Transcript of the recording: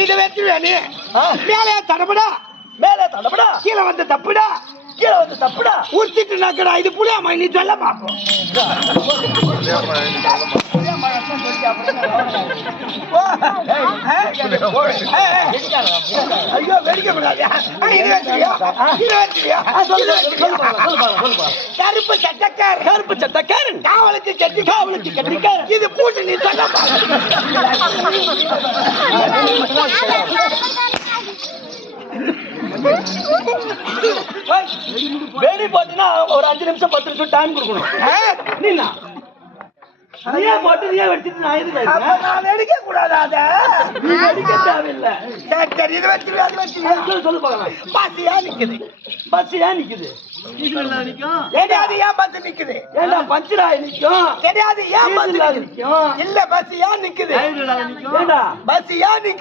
இது வெற்றியா நீ மேலே தடபடா கீழே வந்து தப்புடா ஊத்திட்டு நக்கடா இது புளியாமா நீ சொல்ல பாப்போம் ஐயோ வெடிக்க கூடாது கருப்பு சட்டக்காரன் காவலுக்கு கட்டிக்காரன் இது பூட்டு நீ சொல்ல வேடி போட்டுனா ஒரு 5 நிமிஷம் 10 நிமிஷம் டைம் கொடுக்கணும். நீயே போட்டு நீயே வெடிச்சிட்டு நான் எதுக்கு நான் வெடிக்க கூடாது நீ வெடிக்க தேவையில்லை. சரி இது வெற்றி அது வெற்றி சொல்லு பார்க்கலாம். பஸ் ஏன் நிக்குது கிடையாது ஏன் பஸ் நிக்குது ஏண்டா பஞ்சராய் நிக்கும் கிடையாது ஏன் பஸ் நிக்கும் இல்ல பஸ் ஏன் நிக்குது ஏண்டா பஸ் ஏன் நிக்குது